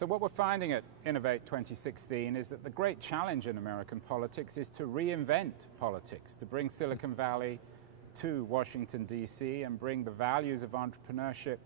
So what we're finding at Innovate 2016 is that the great challenge in American politics is to reinvent politics, to bring Silicon Valley to Washington, D.C. and bring the values of entrepreneurship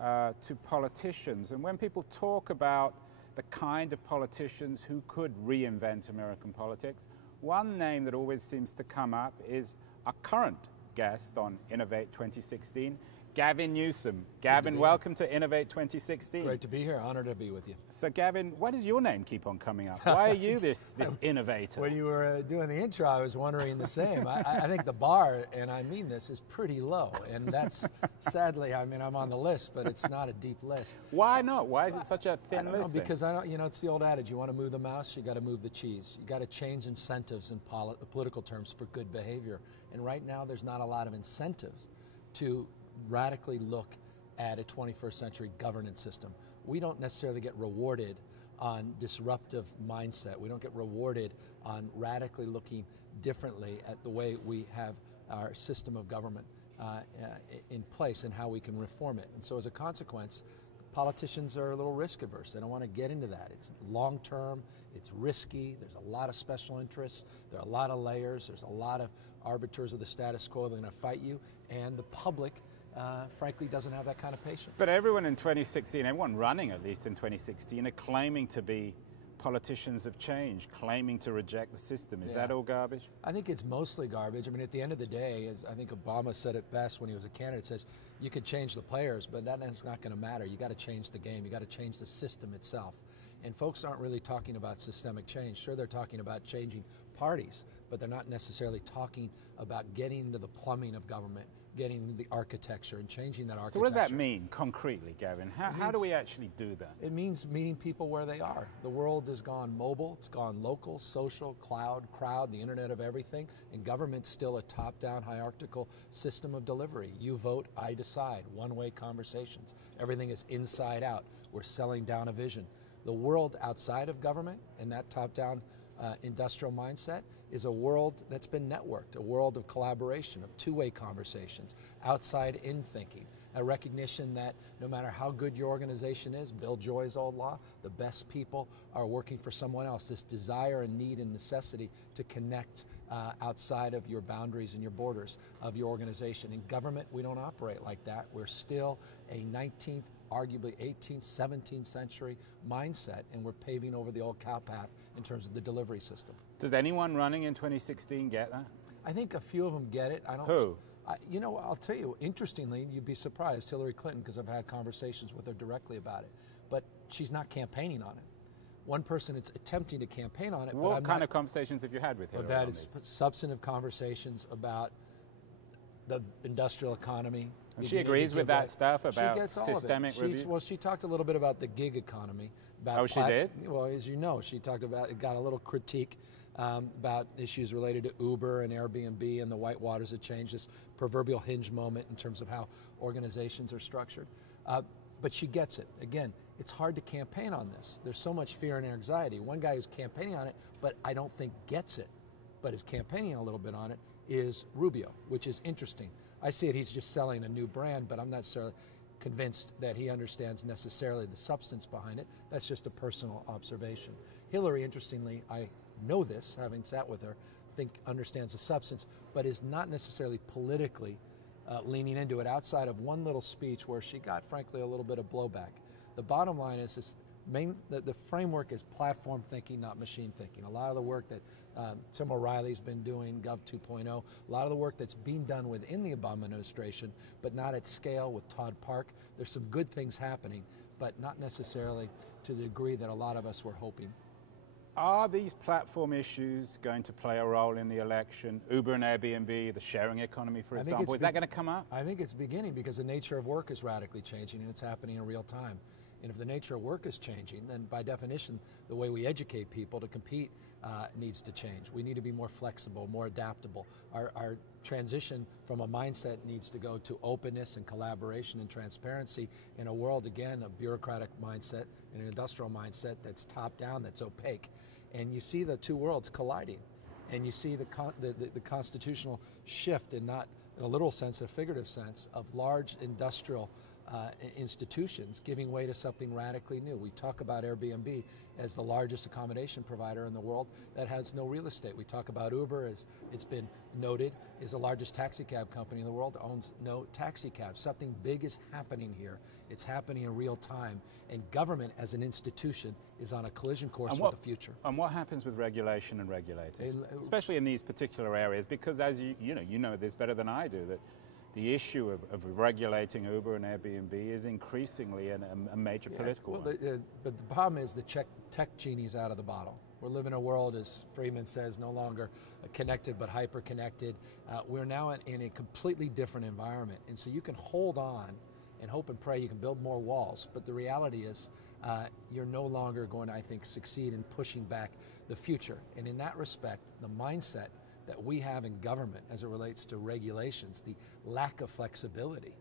to politicians. And when people talk about the kind of politicians who could reinvent American politics, one name that always seems to come up is our current guest on Innovate 2016, Gavin Newsom. Gavin, welcome to Innovate 2016. Great to be here, honored to be with you. So Gavin, why does your name keep on coming up? Why are you this innovator? When you were doing the intro, I was wondering the same. I think the bar, and I mean this, is pretty low. And that's, sadly, I mean, I'm on the list, but it's not a deep list. Why not? Why is it such a thin list? Because, you know, it's the old adage, you want to move the mouse, you got to move the cheese. You got to change incentives in political terms for good behavior. And right now, there's not a lot of incentives to radically look at a 21st century governance system. We don't necessarily get rewarded on disruptive mindset. We don't get rewarded on radically looking differently at the way we have our system of government in place and how we can reform it. And so as a consequence, politicians are a little risk averse. They don't want to get into that. It's long term, it's risky, there's a lot of special interests, there are a lot of layers, there's a lot of arbiters of the status quo that are going to fight you, and the public frankly doesn't have that kind of patience. But everyone in 2016, everyone running at least in 2016, are claiming to be politicians of change, claiming to reject the system. Is that all garbage? I think it's mostly garbage. I mean, at the end of the day, as I think Obama said it best when he was a candidate, says you could change the players, but that's not going to matter. You got to change the game. You got to change the system itself. And folks aren't really talking about systemic change. Sure, they're talking about changing parties, but they're not necessarily talking about getting into the plumbing of government, getting into the architecture and changing that architecture. So what does that mean concretely, Gavin? How do we actually do that? It means meeting people where they are. The world has gone mobile, it's gone local, social, cloud, crowd, the internet of everything, and government's still a top-down hierarchical system of delivery. You vote, I decide, one-way conversations. Everything is inside out. We're selling down a vision. The world outside of government and that top-down industrial mindset is a world that's been networked, a world of collaboration, of two-way conversations, outside-in thinking, a recognition that no matter how good your organization is, Bill Joy's old law, the best people are working for someone else, this desire and need and necessity to connect outside of your boundaries and your borders of your organization. In government, we don't operate like that. We're still a 19th, arguably 18th, 17th century mindset, and we're paving over the old cow path in terms of the delivery system. Does anyone running in 2016 get that? I think a few of them get it. Who? You know, I'll tell you, interestingly, you'd be surprised, Hillary Clinton, because I've had conversations with her directly about it, but she's not campaigning on it. One person is attempting to campaign on it. What kind of conversations have you had with Hillary? That is substantive conversations about the industrial economy. And she agrees with that stuff about systemic review? Well, she talked a little bit about the gig economy. Oh, she did? Well, as you know, she talked about, it got a little critique about issues related to Uber and Airbnb and the white waters that changed, this proverbial hinge moment in terms of how organizations are structured. But she gets it. Again, it's hard to campaign on this. There's so much fear and anxiety. One guy who's campaigning on it, but I don't think gets it, but is campaigning a little bit on it, is Rubio, which is interesting. I see it, he's just selling a new brand, but I'm not necessarily convinced that he understands necessarily the substance behind it. That's just a personal observation. Hillary, interestingly, I know this, having sat with her, understands the substance, but is not necessarily politically leaning into it outside of one little speech where she got, frankly, a little bit of blowback. The bottom line is this. The framework is platform thinking, not machine thinking. A lot of the work that Tim O'Reilly's been doing, Gov 2.0, a lot of the work that's being done within the Obama administration, but not at scale with Todd Park. There's some good things happening, but not necessarily to the degree that a lot of us were hoping. Are these platform issues going to play a role in the election? Uber and Airbnb, the sharing economy, for example, is that going to come up? I think it's beginning because the nature of work is radically changing and it's happening in real time. And if the nature of work is changing, then by definition, the way we educate people to compete needs to change. We need to be more flexible, more adaptable. Our transition from a mindset needs to go to openness and collaboration and transparency in a world, again, a bureaucratic mindset and an industrial mindset that's top-down, that's opaque. And you see the two worlds colliding. And you see the constitutional shift in not in a literal sense, a figurative sense, of large industrial institutions giving way to something radically new. We talk about Airbnb as the largest accommodation provider in the world that has no real estate. We talk about Uber, as it's been noted, is the largest taxi cab company in the world, owns no taxi cabs. Something big is happening here. It's happening in real time, and government as an institution is on a collision course with the future. And what happens with regulation and regulators, especially in these particular areas? Because as you know this better than I do, that the issue of regulating Uber and Airbnb is increasingly a major political one. But the problem is the tech genie's out of the bottle. We're living in a world, as Friedman says, no longer connected but hyper-connected. We're now in a completely different environment, and so you can hold on and hope and pray you can build more walls, but the reality is you're no longer going to, I think, succeed in pushing back the future. And in that respect, the mindset that we have in government as it relates to regulations, the lack of flexibility,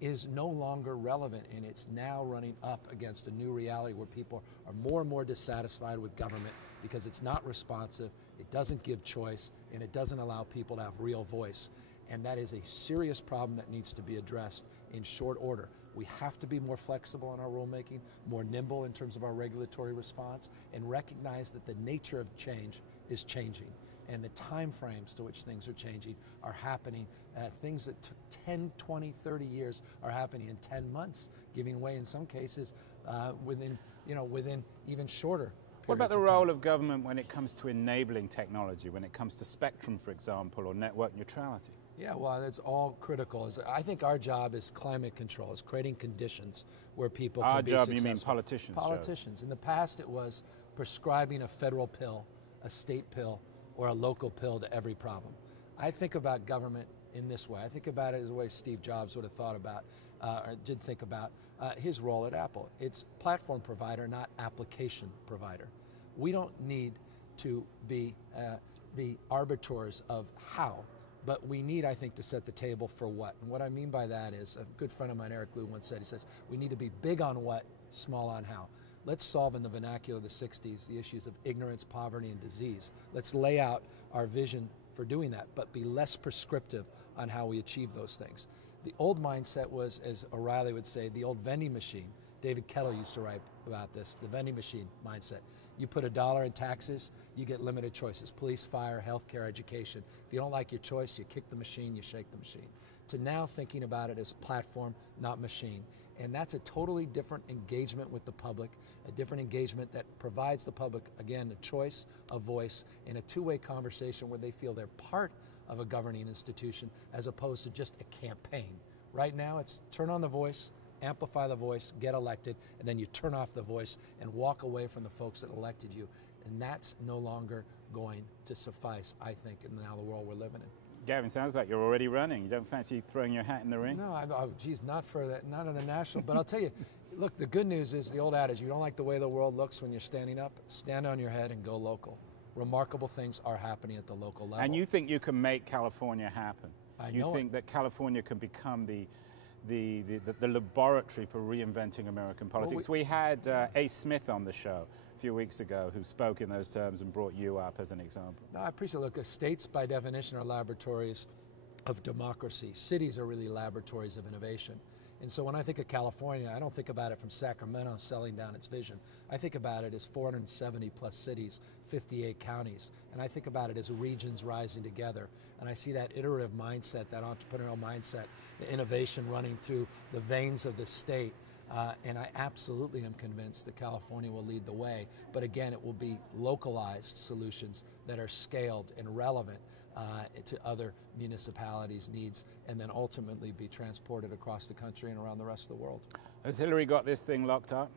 is no longer relevant, and it's now running up against a new reality where people are more and more dissatisfied with government because it's not responsive, it doesn't give choice, and it doesn't allow people to have real voice. And that is a serious problem that needs to be addressed in short order. We have to be more flexible in our rulemaking, more nimble in terms of our regulatory response, and recognize that the nature of change is changing. And the time frames to which things are changing are happening. Things that took 10, 20, 30 years are happening in 10 months, giving way in some cases within even shorter. What about the role of government when it comes to enabling technology, when it comes to spectrum, for example, or network neutrality? Yeah, well, that's all critical. I think our job is climate control, is creating conditions where people can be successful. Our job, you mean politicians? Politicians. In the past, it was prescribing a federal pill, a state pill, or a local pill to every problem. I think about government in this way. I think about it as the way Steve Jobs would have thought about, or did think about, his role at Apple. It's platform provider, not application provider. We don't need to be the arbiters of how, but we need, I think, to set the table for what. And what I mean by that is, a good friend of mine, Eric Liu, once said, he says, we need to be big on what, small on how. Let's solve in the vernacular of the 60s the issues of ignorance, poverty, and disease. Let's lay out our vision for doing that, but be less prescriptive on how we achieve those things. The old mindset was, as O'Reilly would say, the old vending machine. David Kettle used to write about this, the vending machine mindset. You put $1 in taxes, you get limited choices. Police, fire, healthcare, education. If you don't like your choice, you kick the machine, you shake the machine. To now thinking about it as platform, not machine. And that's a totally different engagement with the public, a different engagement that provides the public, again, a choice, a voice, and a two-way conversation where they feel they're part of a governing institution as opposed to just a campaign. Right now, it's turn on the voice, amplify the voice, get elected, and then you turn off the voice and walk away from the folks that elected you. And that's no longer going to suffice, I think, in now the world we're living in. Gavin, sounds like you're already running. You don't fancy throwing your hat in the ring? No, geez, not for that, not in the national. But I'll tell you, look, the good news is the old adage, you don't like the way the world looks when you're standing up, stand on your head and go local. Remarkable things are happening at the local level. And you think you can make California happen? You think that California can become the laboratory for reinventing American politics? We had Ace Smith on the show a few weeks ago who spoke in those terms and brought you up as an example. No, I appreciate it. Look, states by definition are laboratories of democracy. Cities are really laboratories of innovation. And so when I think of California, I don't think about it from Sacramento selling down its vision. I think about it as 470 plus cities, 58 counties. And I think about it as regions rising together. And I see that iterative mindset, that entrepreneurial mindset, the innovation running through the veins of the state. And I absolutely am convinced that California will lead the way. But again, it will be localized solutions that are scaled and relevant to other municipalities' needs, and then ultimately be transported across the country and around the rest of the world. Has Hillary got this thing locked up?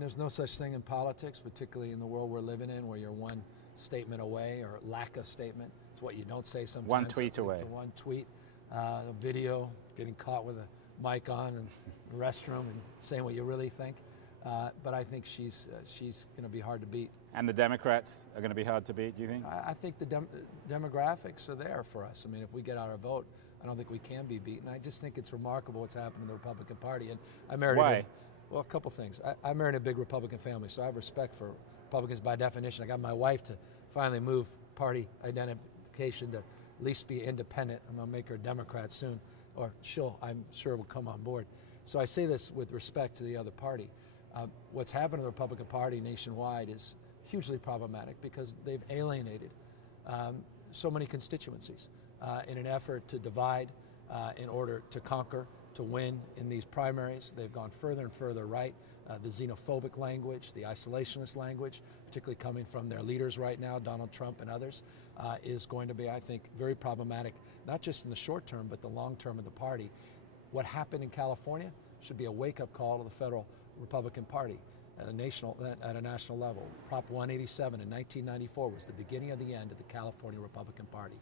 There's no such thing in politics, particularly in the world we're living in, where you're one statement away, or lack of statement. It's what you don't say sometimes. One tweet away. One tweet, a video, getting caught with a mic on in the restroom and saying what you really think. But I think she's going to be hard to beat. And the Democrats are going to be hard to beat, do you think? I think the demographics are there for us. I mean, if we get out our vote, I don't think we can be beaten. I just think it's remarkable what's happened in the Republican Party. And I married well, a couple things. I married a big Republican family, so I have respect for Republicans by definition. I got my wife to finally move party identification to at least be independent. I'm going to make her a Democrat soon, or I'm sure will come on board. So I say this with respect to the other party. What's happened to the Republican Party nationwide is hugely problematic because they've alienated so many constituencies in an effort to divide in order to conquer, to win in these primaries. They've gone further and further right. The xenophobic language, the isolationist language, particularly coming from their leaders right now, Donald Trump and others, is going to be, I think, very problematic, not just in the short term, but the long term of the party. What happened in California should be a wake-up call to the federal Republican Party at a national level. Prop 187 in 1994 was the beginning of the end of the California Republican Party,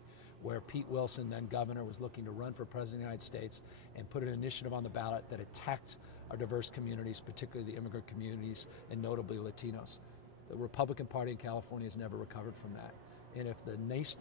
where Pete Wilson, then governor, was looking to run for president of the United States and put an initiative on the ballot that attacked our diverse communities, particularly the immigrant communities and notably Latinos. The Republican Party in California has never recovered from that. And if the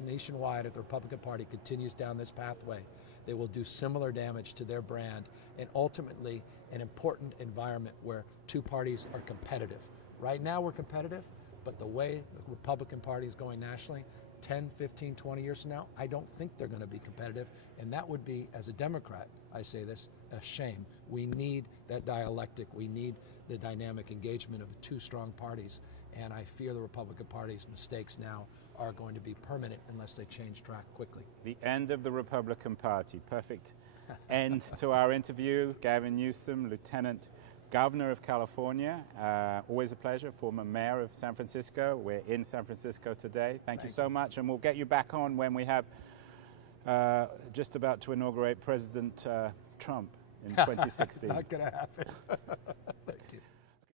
nationwide, if the Republican Party continues down this pathway, they will do similar damage to their brand and ultimately an important environment where two parties are competitive. Right now we're competitive, but the way the Republican Party is going nationally, 10, 15, 20 years from now, I don't think they're going to be competitive, and that would be, as a Democrat, I say this, a shame. We need that dialectic. We need the dynamic engagement of two strong parties, and I fear the Republican Party's mistakes now are going to be permanent unless they change track quickly. The end of the Republican Party. Perfect end to our interview. Gavin Newsom, Lieutenant Governor of California. Always a pleasure. Former Mayor of San Francisco. We're in San Francisco today. Thank you so much, and we'll get you back on when we have just about to inaugurate President Trump in 2016. Not going to happen.